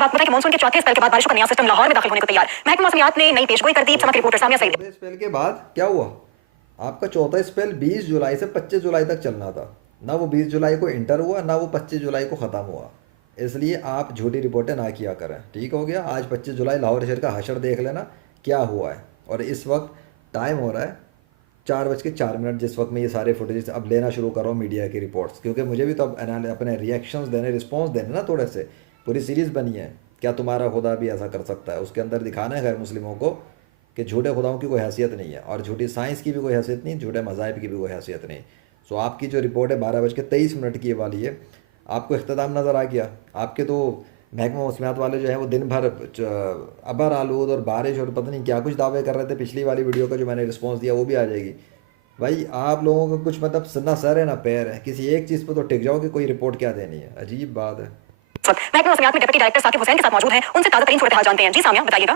अब आपको पता है कि मानसून के चौथे स्पेल के बाद बारिशों का नया सिस्टम लाहौर में दाखिल होने को तैयार। महकमा मौसमियात ने नई पेशगोई कर दी। चमक रिपोर्टर सामिया सईद। चौथे स्पेल के बाद क्या हुआ? आपका चौथा स्पेल 20 जुलाई से 25 जुलाई तक चलना था ना। वो 20 जुलाई को इंटर हुआ ना वो 25 जुलाई को ख़त्म हुआ। इसलिए आप झूठी रिपोर्टें ना किया करें। ठीक हो गया? आज 25 जुलाई लाहौर शहर का हशर देख लेना क्या हुआ है। और इस वक्त टाइम हो रहा है 4:04, जिस वक्त मैं ये सारे फुटेज अब लेना शुरू कर रहा हूँ मीडिया की रिपोर्ट्स, क्योंकि मुझे भी तो अब अपने रिएक्शंस देने, रिस्पॉन्स देने ना। थोड़े से पूरी सीरीज़ बनी है क्या तुम्हारा खुदा भी ऐसा कर सकता है, उसके अंदर दिखाना है गैर मुस्लिमों को कि झूठे खुदाओं की कोई हैसियत नहीं है और झूठी साइंस की भी कोई हैसियत नहीं, झूठे मज़ाहिब की भी कोई हैसियत नहीं। सो आपकी जो रिपोर्ट है 12:23 की वाली है, आपको इख्तिताम नज़र आ गया। आपके तो महकमा मौसमियात वाले जो है वो दिन भर अबर आलूद और बारिश और पता नहीं क्या कुछ दावे कर रहे थे। पिछली वाली वीडियो का जो मैंने रिस्पॉन्स दिया वो भी आ जाएगी। भाई आप लोगों को कुछ मतलब ना सर है ना पैर है, किसी एक चीज़ पर तो टिक जाओ कि कोई रिपोर्ट क्या देनी है। अजीब बात है। महकमा मौसमियात में डिप्टी डायरेक्टर साकिब हुसैन के साथ मौजूद हैं, उनसे ताज़ा तरीन सूरत हाल जानते हैं। जी सामिया बताइएगा।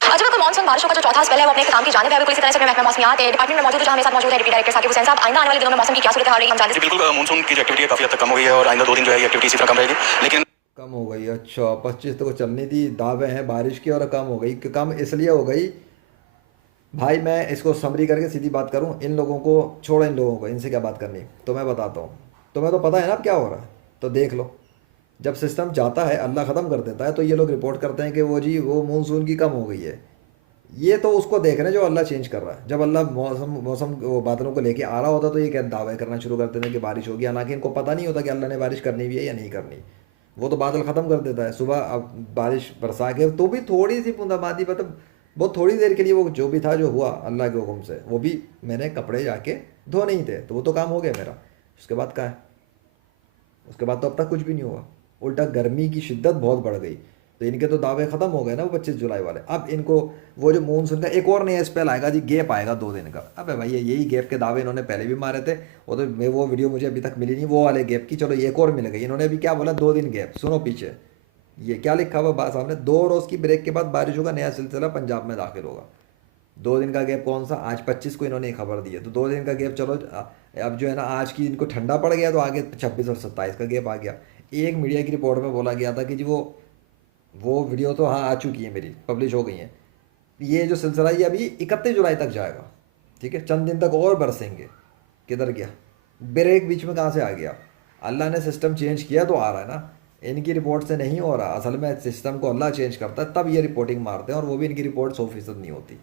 अच्छा, बिल्कुल मानसून बारिशों का जो चौथा स्पेल है वो अपने इख्तिताम की जानिब है। बिल्कुल इसी तरह से महकमा मौसमियात डिपार्टमेंट में मौजूद है, जहां मेरे साथ मौजूद है डिप्टी डायरेक्टर साकिब हुसैन साहब। आइंदा आने वाले दिनों में मौसम की क्या सूरत हाल रहेगी हम जानते हैं। बिल्कुल मानसून की जो एक्टिविटी है काफ़ी हद तक कम हो गई है और आइंदा 2 दिन जो है ये एक्टिविटी इसी तरह कम रहेगी। लेकिन कम हो गई? अच्छा 25 तो चलनी थी, दावे हैं बारिश की और कम हो गई। कम इसलिए हो गई भाई, मैं इसको समरी करके सीधी बात करूं, इन लोगों को छोड़ो, इन लोगों को इनसे क्या बात करनी। तो मैं बताता हूँ, तुम्हें तो पता है ना अब क्या हो रहा है, तो देख लो। जब सिस्टम जाता है अल्लाह ख़त्म कर देता है तो ये लोग रिपोर्ट करते हैं कि वो जी वो मानसून की कम हो गई है। ये तो उसको देख रहे हैं जो अल्लाह चेंज कर रहा है। जब अल्लाह मौसम वो बादलों को लेके आ रहा होता तो ये क्या दावे करना शुरू कर देते हैं कि बारिश होगी, हालांकि इनको पता नहीं होता कि अल्लाह ने बारिश करनी भी है या नहीं करनी। वो तो बादल ख़त्म कर देता है, सुबह अब बारिश बरसा के तो भी थोड़ी सी बूंदाबांदी, मतलब बहुत थोड़ी देर के लिए वो जो भी था जो हुआ अल्लाह के हुक्म से, वो भी मैंने कपड़े जाके धो नहीं थे तो वो तो काम हो गया मेरा। उसके बाद क्या है? उसके बाद तो अब तक कुछ भी नहीं हुआ, उल्टा गर्मी की शिद्दत बहुत बढ़ गई। तो इनके तो दावे ख़त्म हो गए ना वो 25 जुलाई वाले। अब इनको वो जो मानसून का एक और नया स्पेल आएगा जी, गैप आएगा 2 दिन का। अबे भाई यही गैप के दावे इन्होंने पहले भी मारे थे, वो तो वो वीडियो मुझे अभी तक मिली नहीं वो वाले गैप की। चलो एक और मिल गई। इन्होंने अभी क्या बोला, 2 दिन गैप। सुनो पीछे ये क्या लिखा हुआ बात सामने, 2 रोज़ की ब्रेक के बाद बारिशों का नया सिलसिला पंजाब में दाखिल होगा। 2 दिन का गैप कौन सा? आज 25 को इन्होंने खबर दी है तो 2 दिन का गैप। चलो अब जो है ना आज की इनको ठंडा पड़ गया तो आगे 26 और 27 का गैप आ गया। एक मीडिया की रिपोर्ट में बोला गया था कि जी वो वीडियो तो हाँ आ चुकी है, मेरी पब्लिश हो गई है। ये जो सिलसिला ये अभी 31 जुलाई तक जाएगा। ठीक है, चंद दिन तक और बरसेंगे। किधर गया ब्रेक? बीच में कहाँ से आ गया? अल्लाह ने सिस्टम चेंज किया तो आ रहा है ना, इनकी रिपोर्ट से नहीं हो रहा। असल में सिस्टम को अल्लाह चेंज करता है तब ये रिपोर्टिंग मारते हैं, और वो भी इनकी रिपोर्ट 100% नहीं होती।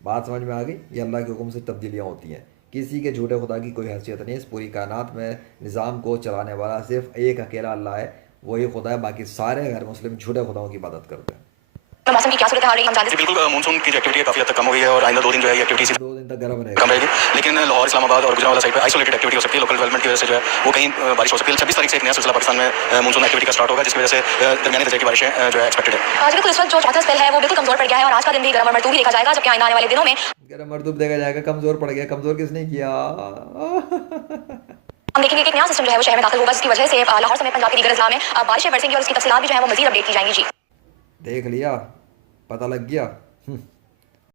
बात समझ में आ गई? ये अल्लाह के हुक्म से तब्दीलियाँ होती हैं। किसी के झूठे खुदा की कोई हैसियत नहीं है। इस पूरी कायनात में निज़ाम को चलाने वाला सिर्फ एक अकेला अल्लाह है, वही खुदा है। बाकी सारे गैर मुस्लिम झूठे खुदाओं की इबादत करते हैं। मौसम की क्या सूरत हाल रहेगी हम जानते हैं। बिल्कुल मानसून की जो एक्टिविटी है काफ़ी हद तक कम हो गई है और आइंदा 2 दिन जो है ये एक्टिविटी 2 दिन तक गर्म कम रहेगा। रहेगी। लेकिन लाहौर, इस्लामाबाद और गुजरावाला साइड पे आइसोलेटेड एक्टिविटी हो सकती है। लोकल डेवलपमेंट की वजह से जो है वो कहीं बारिश हो सकती है। 26 तारीख से एक नया सिलसिला पाकिस्तान में मानसून एक्टिविटी का स्टार्ट होगा, जिसकी वजह से दरमियानी दर्जे की बारिशें जो है एक्सपेक्टेड है। आज बिल्कुल इस वक्त जो चौथा स्पेल है वो बिल्कुल कमजोर पड़ गया है और आज का दिन भी गर्म और मरतूब ही देखा जाएगा, जबकि आइंदा आने वाले दिनों में गर्म मरतूब देखा जाएगा। कमज़ोर पड़ गया? कमज़ोर किसने किया? हम देखेंगे कि एक नया सिस्टम जो है वो शहर में दाखिल होगा, जिसकी वजह से लाहौर समेत पंजाब के दीगर अजला में बारिशें बरसेंगी और उसकी तफसीलात भी जो है वो मजीद अपडेट की जाएंगी। जी देख लिया, पता लग गया।